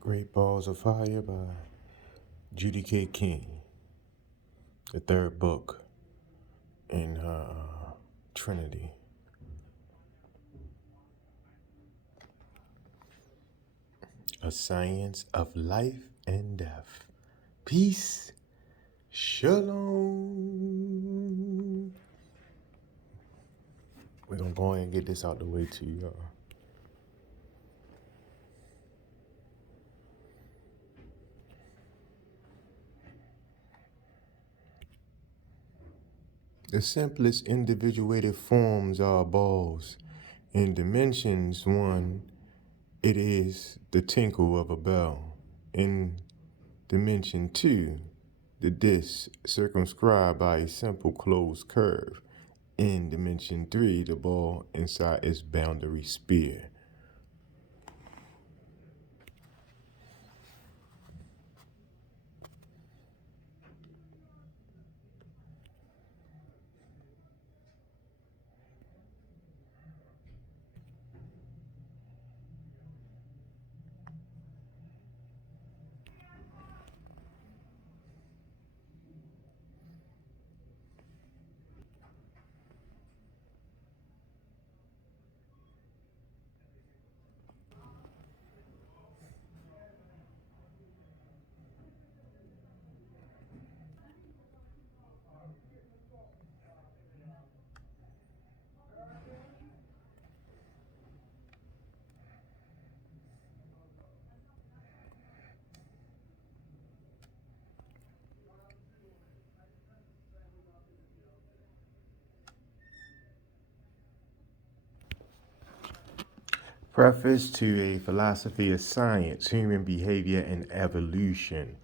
Great Balls of Fire by Judy K. King, the third book in her Trinity. A Science of Life and Death. Peace. Shalom. We're going to go ahead and get this out the way to y'all. The simplest individuated forms are balls. In dimensions 1, it is the tinkle of a bell. In dimension 2, the disc circumscribed by a simple closed curve. In dimension 3, the ball inside its boundary sphere. Preface to a Philosophy of Science, Human Behavior and Evolution.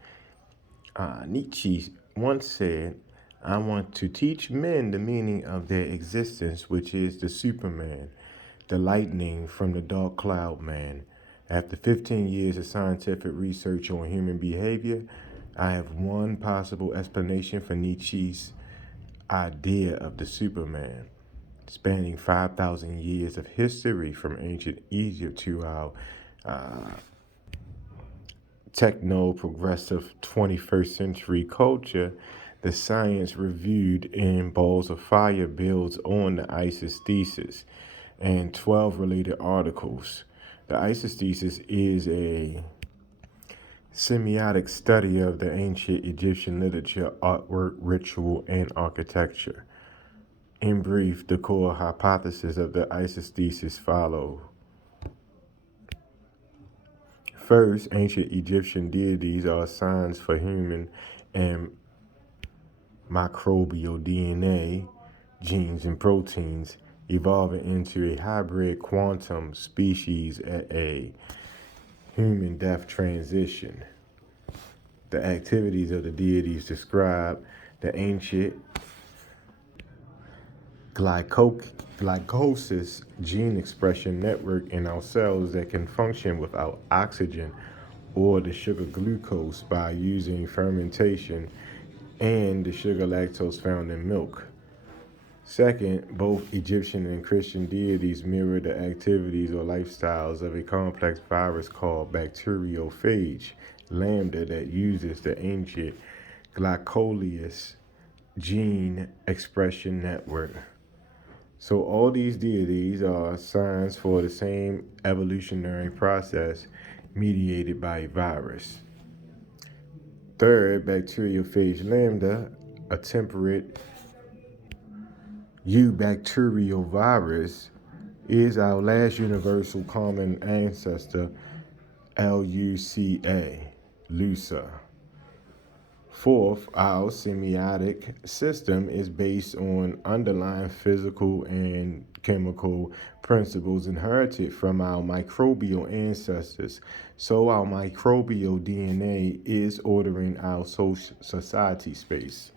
Nietzsche once said, I want to teach men the meaning of their existence, which is the Superman, the lightning from the dark cloud man. After 15 years of scientific research on human behavior, I have one possible explanation for Nietzsche's idea of the Superman. Spanning 5,000 years of history from ancient Egypt to our techno-progressive 21st century culture, the science reviewed in Balls of Fire builds on the ISIS thesis and 12 related articles. The ISIS thesis is a semiotic study of the ancient Egyptian literature, artwork, ritual, and architecture. In brief, the core hypothesis of the ISIS thesis follow. First, ancient Egyptian deities are signs for human and microbial DNA, genes, and proteins, evolving into a hybrid quantum species at a human death transition. The activities of the deities describe the ancient glycosis gene expression network in our cells that can function without oxygen or the sugar glucose by using fermentation and the sugar lactose found in milk. Second, both Egyptian and Christian deities mirror the activities or lifestyles of a complex virus called bacteriophage lambda that uses the ancient glycolysis gene expression network. So all these deities are signs for the same evolutionary process mediated by a virus. Third, bacteriophage lambda, a temperate eubacterial virus, is our last universal common ancestor, LUCA. Fourth, our semiotic system is based on underlying physical and chemical principles inherited from our microbial ancestors. So our microbial DNA is ordering our society space.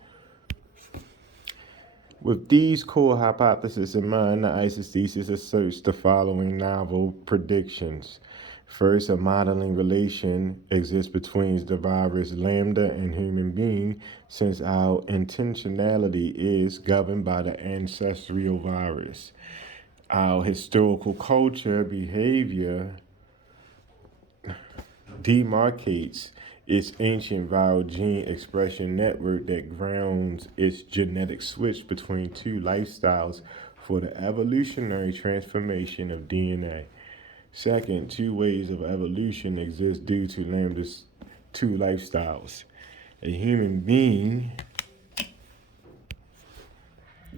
With these core hypotheses in mind, the ISIS thesis asserts the following novel predictions. First, a modeling relation exists between the virus lambda and human being, since our intentionality is governed by the ancestral virus. Our historical culture, behavior, demarcates its ancient viral gene expression network that grounds its genetic switch between two lifestyles for the evolutionary transformation of DNA. Second, two ways of evolution exist due to Lambda's two lifestyles. A human being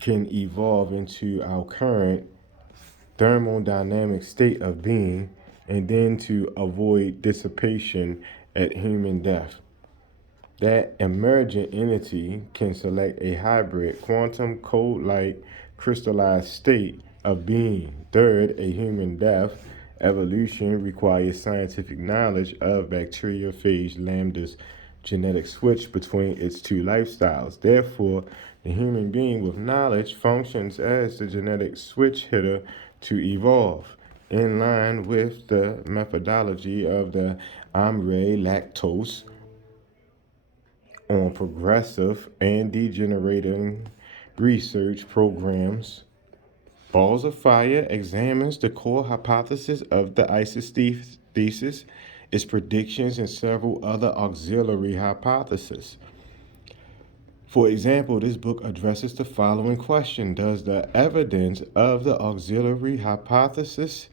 can evolve into our current thermodynamic state of being and then to avoid dissipation at human death. That emergent entity can select a hybrid quantum cold light crystallized state of being. Third, a human death evolution requires scientific knowledge of bacteriophage lambda's genetic switch between its two lifestyles. Therefore, the human being with knowledge functions as the genetic switch hitter to evolve, in line with the methodology of the Amre lactose on progressive and degenerating research programs. Balls of Fire examines the core hypothesis of the ISIS thesis, its predictions, and several other auxiliary hypotheses. For example, this book addresses the following question: does the evidence of the auxiliary hypothesis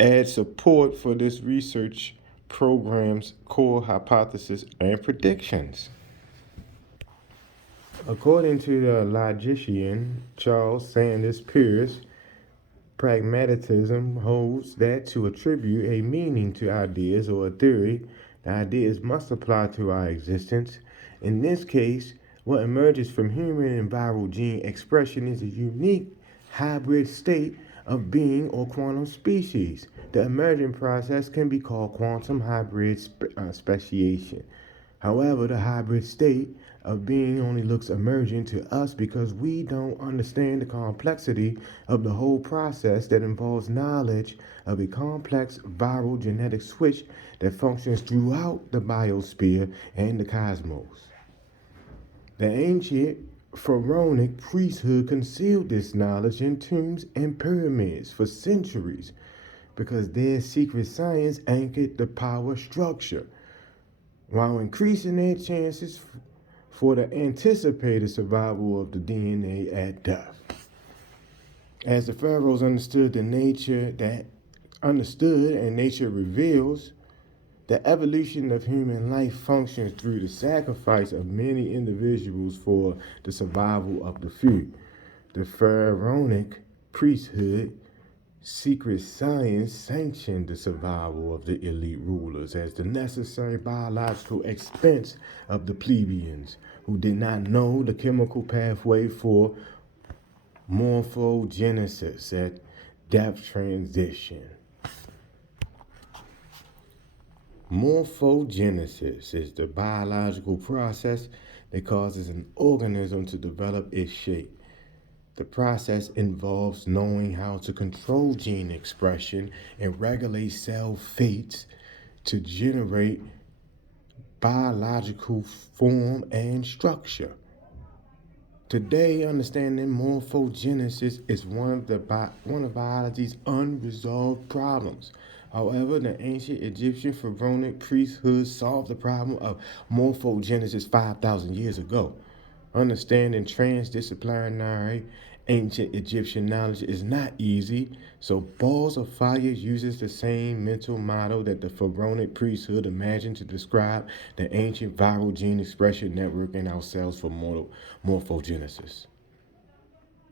add support for this research program's core hypothesis and predictions? According to the logician Charles Sanders Peirce, pragmatism holds that to attribute a meaning to ideas or a theory, the ideas must apply to our existence. In this case, what emerges from human and viral gene expression is a unique hybrid state of being or quantum species. The emergent process can be called quantum hybrid speciation. However, the hybrid state of being only looks emergent to us because we don't understand the complexity of the whole process that involves knowledge of a complex viral genetic switch that functions throughout the biosphere and the cosmos. The ancient pharaonic priesthood concealed this knowledge in tombs and pyramids for centuries because their secret science anchored the power structure, while increasing their chances for the anticipated survival of the DNA at death. As the pharaohs understood and nature reveals, the evolution of human life functions through the sacrifice of many individuals for the survival of the few. The pharaonic priesthood secret science sanctioned the survival of the elite rulers as the necessary biological expense of the plebeians who did not know the chemical pathway for morphogenesis at depth transition. Morphogenesis is the biological process that causes an organism to develop its shape. The process involves knowing how to control gene expression and regulate cell fates to generate biological form and structure. Today, understanding morphogenesis is one of biology's unresolved problems. However, the ancient Egyptian pharaonic priesthood solved the problem of morphogenesis 5,000 years ago. Understanding transdisciplinary ancient Egyptian knowledge is not easy, so Balls of Fire uses the same mental model that the pharaonic priesthood imagined to describe the ancient viral gene expression network in our cells for morphogenesis.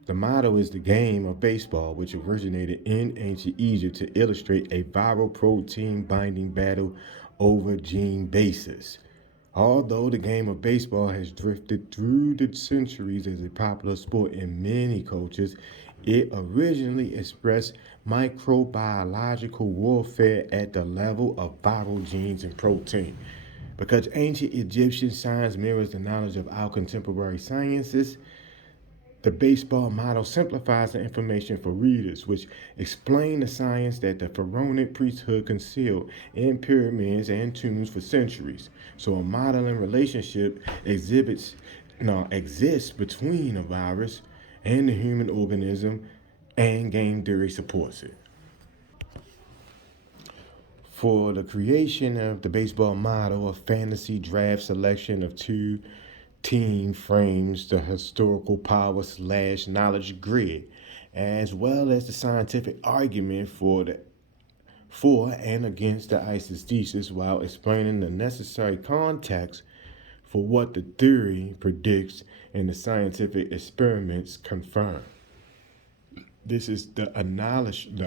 The model is the game of baseball, which originated in ancient Egypt to illustrate a viral protein binding battle over gene bases. Although the game of baseball has drifted through the centuries as a popular sport in many cultures, it originally expressed microbiological warfare at the level of viral genes and protein. Because ancient Egyptian science mirrors the knowledge of our contemporary sciences, the baseball model simplifies the information for readers, which explain the science that the pharaonic priesthood concealed in pyramids and tombs for centuries. So a modeling relationship exists between a virus and the human organism, and game theory supports it. For the creation of the baseball model, a fantasy draft selection of two team frames the historical power / knowledge grid, as well as the scientific argument for and against the ISIS thesis while explaining the necessary context for what the theory predicts and the scientific experiments confirm. This is the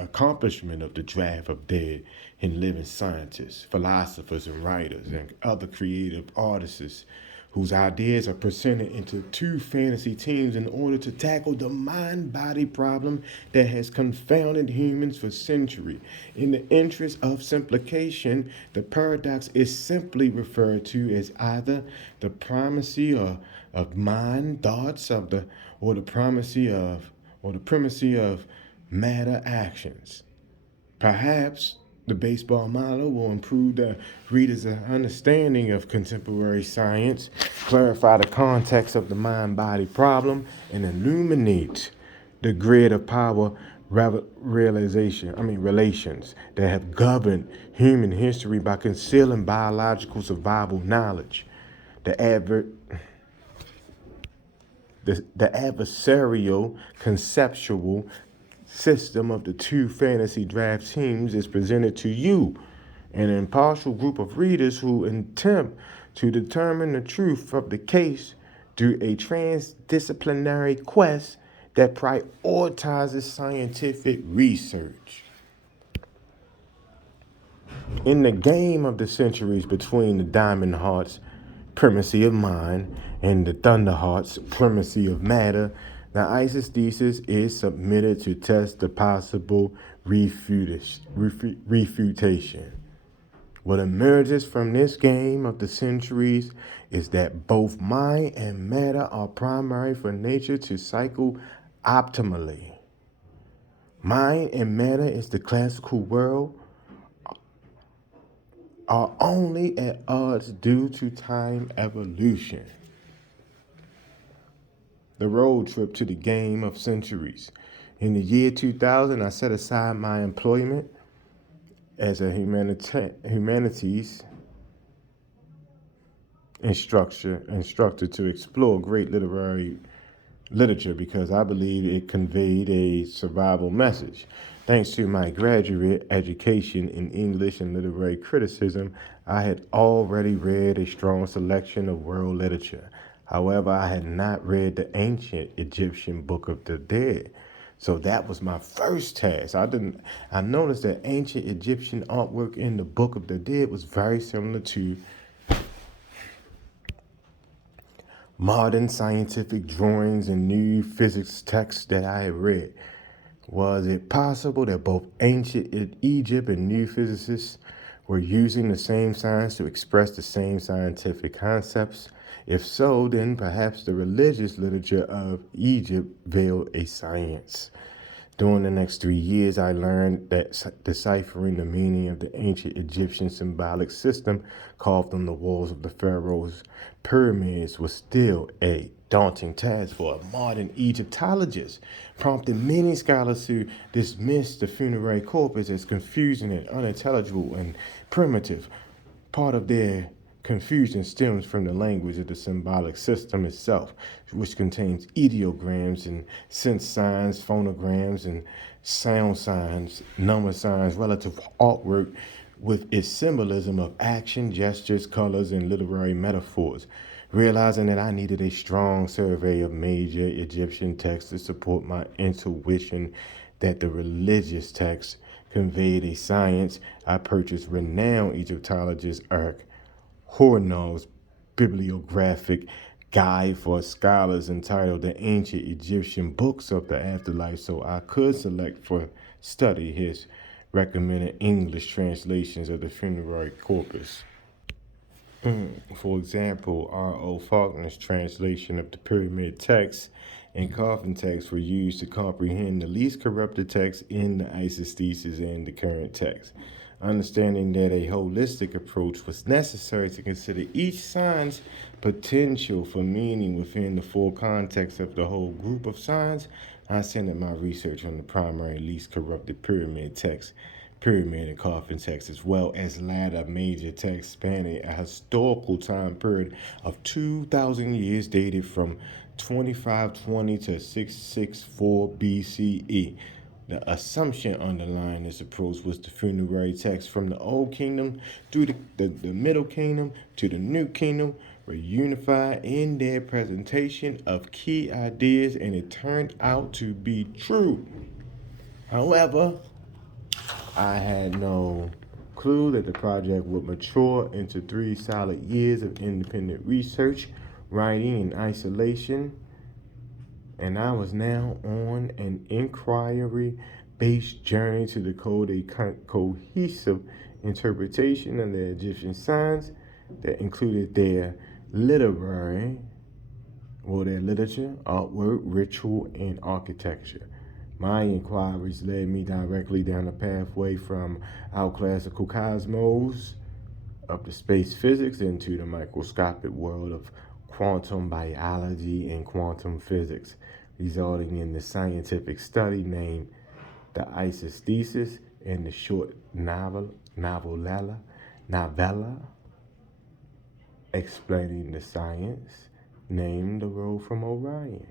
accomplishment of the draft of dead and living scientists, philosophers, and writers, and other creative artists whose ideas are presented into two fantasy teams in order to tackle the mind-body problem that has confounded humans for centuries. In the interest of simplification, the paradox is simply referred to as either the primacy of mind thoughts or the primacy of matter actions. Perhaps the baseball model will improve the reader's understanding of contemporary science, clarify the context of the mind-body problem, and illuminate the grid of power relations that have governed human history by concealing biological survival knowledge. The adversarial conceptual system of the two fantasy draft teams is presented to you, an impartial group of readers who attempt to determine the truth of the case through a transdisciplinary quest that prioritizes scientific research. In the game of the centuries between the Diamond Heart's primacy of mind and the Thunder Heart's primacy of matter, the ISIS thesis is submitted to test the possible refutation. What emerges from this game of the centuries is that both mind and matter are primary for nature to cycle optimally. Mind and matter is the classical world are only at odds due to time evolution. The road trip to the game of centuries. In the year 2000, I set aside my employment as a humanities instructor to explore great literature because I believe it conveyed a survival message. Thanks to my graduate education in English and literary criticism, I had already read a strong selection of world literature. However, I had not read the ancient Egyptian Book of the Dead. So that was my first task. I noticed that ancient Egyptian artwork in the Book of the Dead was very similar to modern scientific drawings and new physics texts that I had read. Was it possible that both ancient Egypt and new physicists were using the same science to express the same scientific concepts? If so, then perhaps the religious literature of Egypt veiled a science. During the next 3 years, I learned that deciphering the meaning of the ancient Egyptian symbolic system carved on the walls of the pharaoh's pyramids was still a daunting task for a modern Egyptologist, prompting many scholars to dismiss the funerary corpus as confusing and unintelligible and primitive. Part of their confusion stems from the language of the symbolic system itself, which contains ideograms and sense signs, phonograms and sound signs, number signs, relative artwork with its symbolism of action, gestures, colors, and literary metaphors. Realizing that I needed a strong survey of major Egyptian texts to support my intuition that the religious texts conveyed a science, I purchased renowned Egyptologist Eric Hornell's bibliographic guide for scholars entitled The Ancient Egyptian Books of the Afterlife, so I could select for study his recommended English translations of the funerary corpus. For example, R.O. Faulkner's translation of the pyramid text and coffin text were used to comprehend the least corrupted text in the ISIS thesis and the current text. Understanding that a holistic approach was necessary to consider each sign's potential for meaning within the full context of the whole group of signs, I centered my research on the primary least corrupted pyramid text, pyramid and coffin texts, as well as latter major texts spanning a historical time period of 2,000 years dated from 2520 to 664 BCE. The assumption underlying this approach was the funerary texts from the Old Kingdom through the Middle Kingdom to the New Kingdom were unified in their presentation of key ideas, and it turned out to be true. However, I had no clue that the project would mature into 3 solid years of independent research, writing, and isolation. And I was now on an inquiry-based journey to decode a cohesive interpretation of the Egyptian signs that included their literary, or their literature, artwork, ritual, and architecture. My inquiries led me directly down a pathway from our classical cosmos up to space physics into the microscopic world of quantum biology and quantum physics, resulting in the scientific study named the Isis Thesis and the short novella explaining the science named The Road from Orion.